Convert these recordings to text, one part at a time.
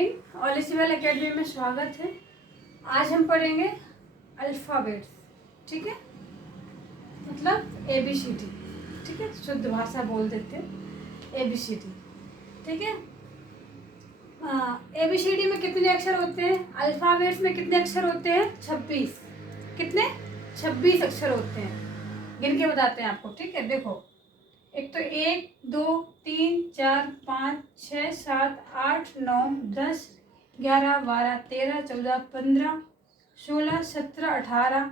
Morning. All Is Well Academy में स्वागत है। आज हम पढ़ेंगे अल्फ़ाबेट्स, ठीक है, मतलब ABCD, ठीक है, शुद्ध भाषा बोल देते हैं ABCD, ठीक है। ABCD में कितने अक्षर होते हैं? अल्फ़ाबेट्स में कितने अक्षर होते हैं? 26। कितने? 26 अक्षर होते हैं। गिन के बताते हैं आपको, ठीक है। देखो, एक तो 1 2 3 4 5 6 7 8 9 10 11 12 13 14 15 16 17 18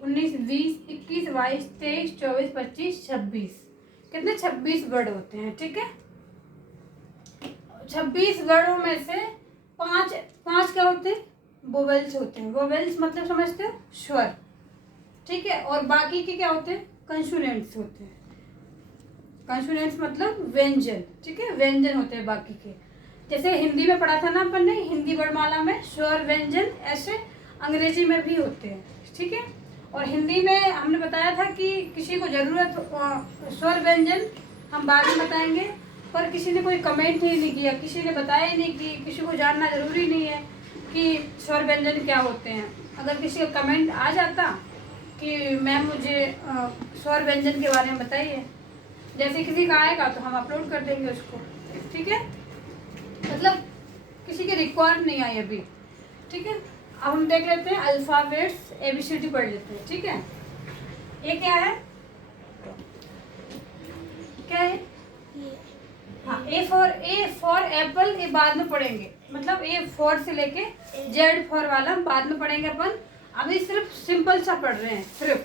19 20 21 22 23 24 25 26। कितने? 26 वर्ड होते हैं, ठीक है। 26 वर्डों में से पाँच पाँच क्या होते हैं? वोवेल्स होते हैं। वोवेल्स मतलब समझते हो? स्वर, ठीक है। और बाकी के क्या होते हैं? कंसोनेंट्स होते हैं। कंसोनेंट्स मतलब व्यंजन, ठीक है, व्यंजन होते हैं बाकी के। जैसे हिंदी में पढ़ा था ना अपन ने, हिंदी वर्णमाला में स्वर व्यंजन, ऐसे अंग्रेजी में भी होते हैं, ठीक है। और हिंदी में हमने बताया था कि किसी को ज़रूरत स्वर व्यंजन हम बाद में बताएंगे, पर किसी ने कोई कमेंट ही नहीं किया, किसी ने बताया ही नहीं कि किसी को जानना ज़रूरी नहीं है कि स्वर व्यंजन क्या होते हैं। अगर किसी का कमेंट आ जाता कि मैम मुझे स्वर व्यंजन के बारे में बताइए, जैसे किसी का आएगा तो हम अपलोड कर देंगे उसको, ठीक है। मतलब किसी के रिक्वायर्ड नहीं आई अभी, ठीक है। अब हम देख लेते हैं अल्फ़ाबेट्स ABCD पढ़ लेते हैं, ठीक है। ये क्या है? क्या है? हाँ, A फॉर एप्पल, ये बाद में पढ़ेंगे। मतलब A से लेके Z वाला बाद में पढ़ेंगे अपन। अभी सिर्फ सिंपल सा पढ़ रहे हैं, सिर्फ,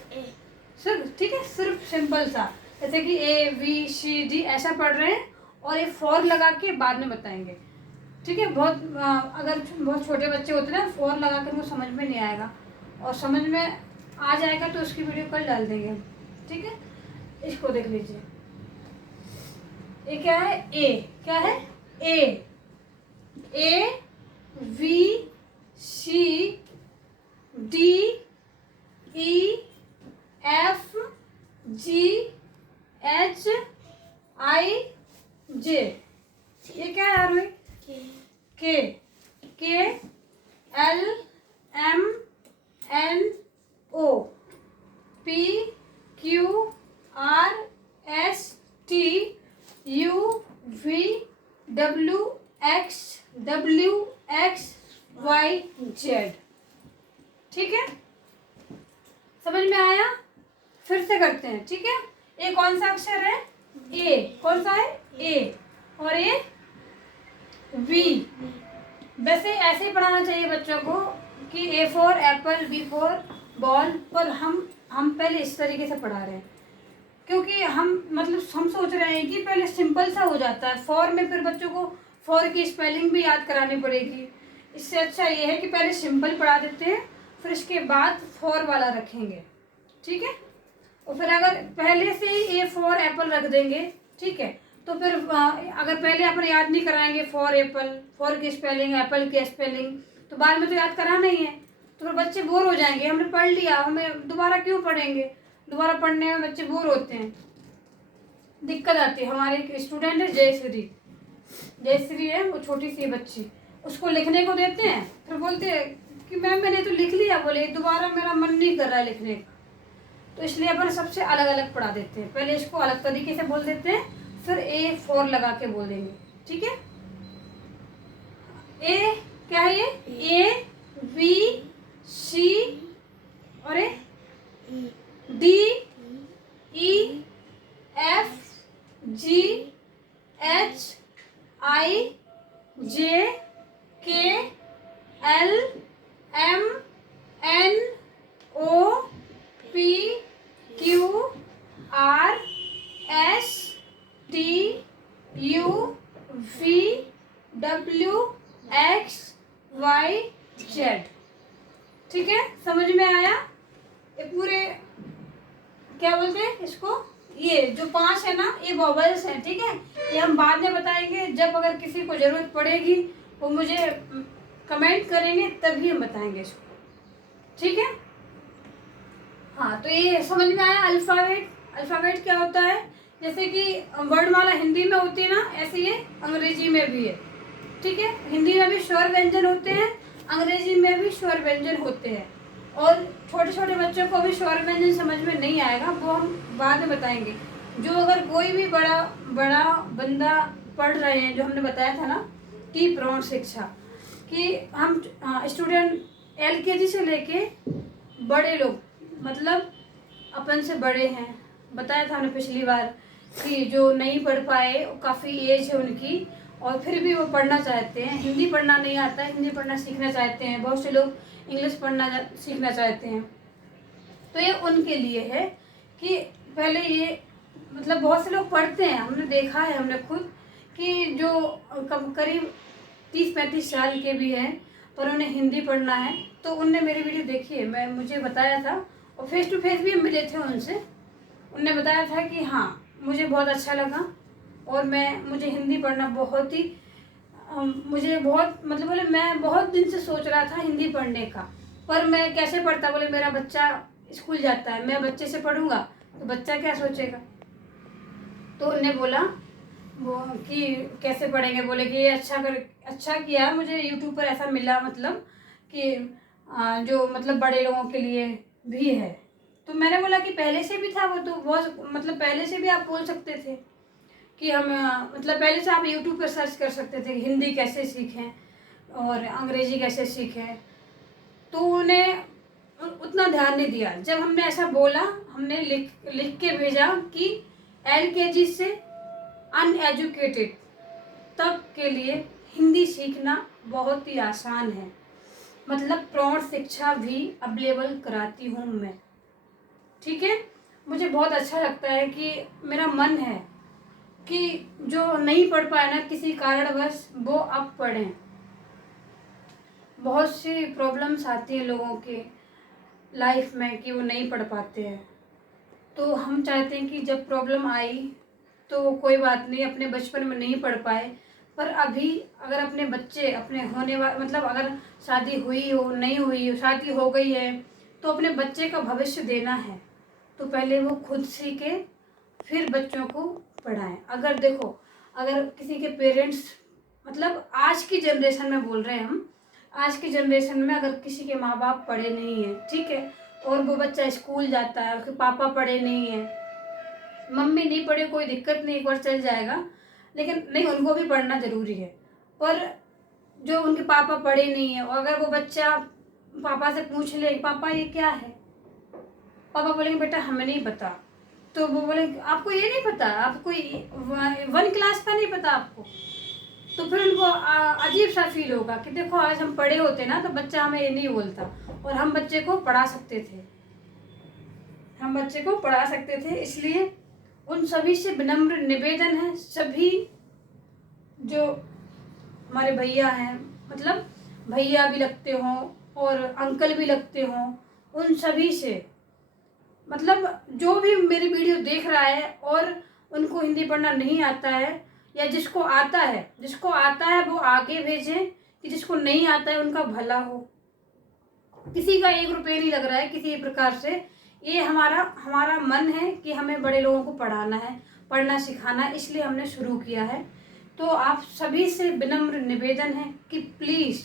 ठीक है, सिर्फ सिंपल सा, जैसे कि ABCD ऐसा पढ़ रहे हैं, और ये 4 लगा के बाद में बताएंगे, ठीक है। अगर बहुत छोटे बच्चे होते हैं ना, 4 लगा कर उनको समझ में नहीं आएगा, और समझ में आ जाएगा तो उसकी वीडियो कल डाल देंगे, ठीक है। इसको देख लीजिए, ये क्या है? क्या है? ABCDEFGHIJ। ये क्या है यार? KLMNOPQRSTUVWXYZ, ठीक है। समझ में आया? फिर से करते हैं, ठीक है। ये कौन सा अक्षर है? A। कौन सा है? A। और ये V। वैसे ऐसे ही पढ़ाना चाहिए बच्चों को कि A for Apple, B for ball, पर हम पहले इस तरीके से पढ़ा रहे हैं क्योंकि हम सोच रहे हैं कि पहले सिंपल सा हो जाता है। फॉर में फिर बच्चों को फॉर की स्पेलिंग भी याद करानी पड़ेगी। इससे अच्छा ये है कि पहले सिंपल पढ़ा देते हैं, फिर इसके बाद फॉर वाला रखेंगे, ठीक है। और फिर अगर पहले से ही A फॉर एप्पल रख देंगे, ठीक है, तो फिर अगर पहले अपन याद नहीं कराएंगे फॉर एप्पल, फॉर की स्पेलिंग, एप्पल की स्पेलिंग, तो बाद में तो याद कराना ही है, तो फिर बच्चे बोर हो जाएंगे। हमने पढ़ लिया, हमें दोबारा क्यों पढ़ेंगे? दोबारा पढ़ने में बच्चे बोर होते हैं, दिक्कत आती है। हमारे एक स्टूडेंट है जयश्री है, वो छोटी सी बच्ची, उसको लिखने को देते हैं, फिर बोलते हैं कि मैम मैंने तो लिख लिया, बोले दोबारा मेरा मन नहीं कर रहा है लिखने का। तो इसलिए अपन सबसे अलग अलग पढ़ा देते हैं। पहले इसको अलग तरीके से बोल देते हैं, फिर A फॉर लगा के बोल देंगे, ठीक है। A क्या है? ये ABCD और ABCDEFGHIJKLMNOPQRSTUVWXYZ, ठीक है। समझ में आया? ये पूरे क्या बोलते हैं इसको? ये जो 5 है ना, ये वोवेल्स हैं, ठीक है। ये हम बाद में बताएंगे, जब अगर किसी को ज़रूरत पड़ेगी वो मुझे कमेंट करेंगे तभी हम बताएंगे इसको, ठीक है। हाँ, तो ये समझ में आया अल्फ़ाबेट क्या होता है? जैसे कि वर्णमाला हिंदी में होती है ना, ऐसे ये अंग्रेजी में भी है, ठीक है। हिंदी में भी स्वर व्यंजन होते हैं, अंग्रेजी में भी स्वर व्यंजन होते हैं। और छोटे छोटे बच्चों को भी स्वर व्यंजन समझ में नहीं आएगा, वो हम बाद में बताएंगे। जो अगर कोई भी बड़ा बड़ा बंदा पढ़ रहे हैं, जो हमने बताया था ना कि प्रौढ़ शिक्षा, कि हम स्टूडेंट LKG से लेके बड़े लोग, मतलब अपन से बड़े हैं, बताया था हमने पिछली बार कि जो नहीं पढ़ पाए, काफ़ी एज है उनकी और फिर भी वो पढ़ना चाहते हैं, हिंदी पढ़ना नहीं आता है, हिंदी पढ़ना सीखना चाहते हैं, बहुत से लोग इंग्लिश पढ़ना सीखना चाहते हैं। तो ये उनके लिए है कि पहले ये मतलब बहुत से लोग पढ़ते हैं, हमने देखा है, हमने खुद कि जो करीब 30-35 साल के भी हैं पर उन्हें हिंदी पढ़ना है, तो उनने मेरी वीडियो देखी है, मुझे बताया था और फेस टू फेस भी मिले थे उनसे। उनने बताया था कि हाँ मुझे बहुत अच्छा लगा और मुझे हिंदी पढ़ना बहुत ही मुझे बहुत मतलब बोले मैं बहुत दिन से सोच रहा था हिंदी पढ़ने का, पर मैं कैसे पढ़ता, बोले मेरा बच्चा स्कूल जाता है, मैं बच्चे से पढ़ूंगा तो बच्चा क्या सोचेगा। तो उन्हें बोला वो कि कैसे पढ़ेंगे, बोले कि ये अच्छा किया मुझे यूट्यूब पर ऐसा मिला, मतलब कि जो मतलब बड़े लोगों के लिए भी है। तो मैंने बोला कि पहले से भी था वो, तो बहुत मतलब पहले से भी आप बोल सकते थे कि हम मतलब पहले से आप यूट्यूब पर सर्च कर सकते थे हिंदी कैसे सीखें और अंग्रेजी कैसे सीखें। तो उन्हें उतना ध्यान नहीं दिया। जब हमने ऐसा बोला, हमने लिख के भेजा कि LKG से अनएजुकेटेड तक के लिए हिंदी सीखना बहुत ही आसान है, मतलब प्रौढ़ शिक्षा भी अवेलेबल कराती हूँ मैं, ठीक है। मुझे बहुत अच्छा लगता है कि मेरा मन है कि जो नहीं पढ़ पाए ना किसी कारणवश, वो अब पढ़ें। बहुत सी प्रॉब्लम्स आती हैं लोगों के लाइफ में कि वो नहीं पढ़ पाते हैं, तो हम चाहते हैं कि जब प्रॉब्लम आई तो कोई बात नहीं, अपने बचपन में नहीं पढ़ पाए, पर अभी अगर अपने बच्चे अपने होने वाले मतलब अगर शादी हुई हो नहीं हुई हो, शादी हो गई है तो अपने बच्चे का भविष्य देना है, तो पहले वो खुद सीखे फिर बच्चों को पढ़ाएं। अगर देखो अगर किसी के पेरेंट्स मतलब आज की जनरेशन में बोल रहे हैं हम, आज की जनरेशन में अगर किसी के माँ बाप पढ़े नहीं है, ठीक है, और वो बच्चा स्कूल जाता है, उसके पापा पढ़े नहीं है, मम्मी नहीं पढ़े कोई दिक्कत नहीं, एक बार चल जाएगा, लेकिन नहीं उनको भी पढ़ना ज़रूरी है, पर जो उनके पापा पढ़े नहीं है और अगर वो बच्चा पापा से पूछ ले पापा ये क्या है, पापा बोलेंगे बेटा हमें नहीं पता, तो वो बोलेंगे आपको ये नहीं पता, आपको 1 क्लास का नहीं पता आपको, तो फिर उनको अजीब सा फील होगा कि देखो आज हम पढ़े होते ना तो बच्चा हमें ये नहीं बोलता, और हम बच्चे को पढ़ा सकते थे, हम बच्चे को पढ़ा सकते थे। इसलिए उन सभी से विनम्र निवेदन है, सभी जो हमारे भैया हैं, मतलब भैया भी लगते हों और अंकल भी लगते हों, उन सभी से मतलब जो भी मेरी वीडियो देख रहा है और उनको हिंदी पढ़ना नहीं आता है या जिसको आता है वो आगे भेजें, कि जिसको नहीं आता है उनका भला हो। किसी का 1 रुपये नहीं लग रहा है किसी प्रकार से, ये हमारा मन है कि हमें बड़े लोगों को पढ़ाना है, पढ़ना सिखाना है, इसलिए हमने शुरू किया है। तो आप सभी से विनम्र निवेदन है कि प्लीज़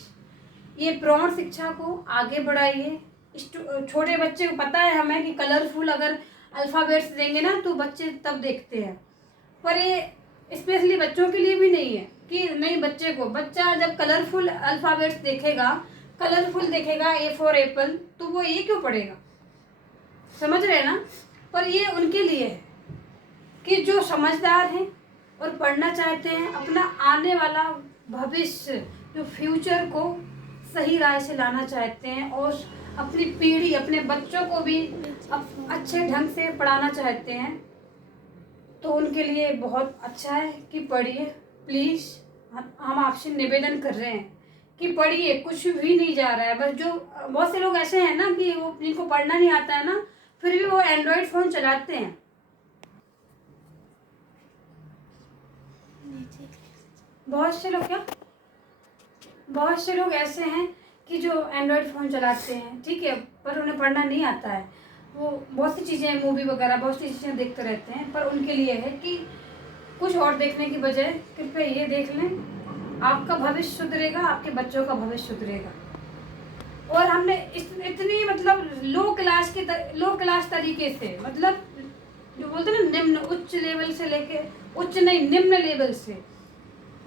ये प्रौढ़ शिक्षा को आगे बढ़ाइए। छोटे बच्चे को पता है हमें कि कलरफुल अगर अल्फ़ाबेट्स देंगे ना तो बच्चे तब देखते हैं, पर ये स्पेशली बच्चों के लिए भी नहीं है कि नहीं, बच्चा जब कलरफुल अल्फ़ाबेट्स देखेगा, कलरफुल देखेगा A फॉर एप्पल, तो वो ये क्यों पढ़ेगा, समझ रहे हैं ना। पर ये उनके लिए है कि जो समझदार हैं और पढ़ना चाहते हैं, अपना आने वाला भविष्य जो फ्यूचर को सही राह से लाना चाहते हैं और अपनी पीढ़ी अपने बच्चों को भी अच्छे ढंग से पढ़ाना चाहते हैं, तो उनके लिए बहुत अच्छा है कि पढ़िए प्लीज़। हम आपसे निवेदन कर रहे हैं कि पढ़िए, कुछ भी नहीं जा रहा है। बस जो बहुत से लोग ऐसे हैं ना कि वो जिनको पढ़ना नहीं आता है ना, फिर भी वो एंड्रॉयड फ़ोन चलाते हैं। बहुत से लोग ऐसे हैं कि जो एंड्रॉयड फ़ोन चलाते हैं, ठीक है, पर उन्हें पढ़ना नहीं आता है। वो बहुत सी चीज़ें मूवी वगैरह बहुत सी चीज़ें देखते रहते हैं, पर उनके लिए है कि कुछ और देखने की बजाय कृपया ये देख लें आपका भविष्य सुधरेगा, आपके बच्चों का भविष्य सुधरेगा। और हमने इतनी मतलब लो क्लास तरीके से, मतलब जो बोलते हैं ना निम्न, उच्च लेवल से लेके, उच्च नहीं निम्न लेवल से,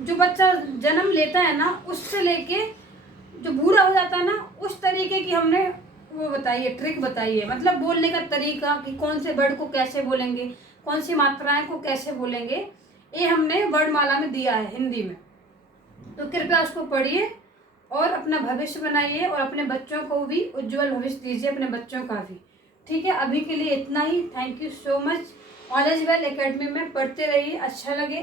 जो बच्चा जन्म लेता है ना उससे लेके जो बूढ़ा हो जाता है ना, उस तरीके की हमने वो बताई है, ट्रिक बताई है। मतलब बोलने का तरीका कि कौन से वर्ड को कैसे बोलेंगे, कौन सी मात्राएं को कैसे बोलेंगे, ये हमने वर्णमाला में दिया है हिंदी में। तो कृपया उसको पढ़िए और अपना भविष्य बनाइए और अपने बच्चों को भी उज्जवल भविष्य दीजिए, अपने बच्चों का भी। ठीक है, अभी के लिए इतना ही। Thank you so much. All Is Well Academy में पढ़ते रहिए, अच्छा लगे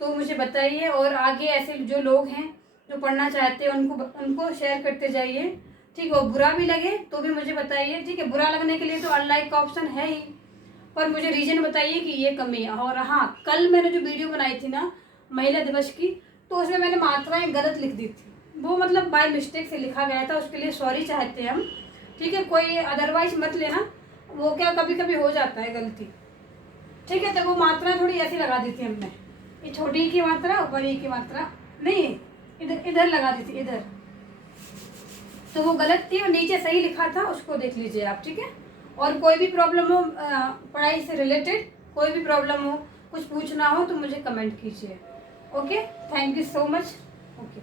तो मुझे बताइए, और आगे ऐसे जो लोग हैं जो पढ़ना चाहते हैं उनको शेयर करते जाइए। ठीक है, और बुरा भी लगे तो भी मुझे बताइए। ठीक है, बुरा लगने के लिए तो अनलाइक का ऑप्शन है ही, पर मुझे रीजन बताइए कि ये कमी है। और हाँ, कल मैंने जो वीडियो बनाई थी ना महिला दिवस की, तो उसमें मैंने मात्राएं गलत लिख दी थी, वो मतलब बाय मिस्टेक से लिखा गया था, उसके लिए सॉरी चाहते हैं हम। ठीक है, कोई अदरवाइज मत लेना, वो क्या कभी कभी हो जाता है गलती। ठीक है, तो वो मात्रा थोड़ी ऐसी लगा दी थी हमने, ये छोटी की मात्रा और बड़ी की मात्रा नहीं, इधर इधर लगा दी थी, इधर, तो वो गलत थी और नीचे सही लिखा था, उसको देख लीजिए आप। ठीक है, और कोई भी प्रॉब्लम हो पढ़ाई से रिलेटेड, कोई भी प्रॉब्लम हो, कुछ पूछना हो तो मुझे कमेंट कीजिए। Okay, thank you so much. Okay.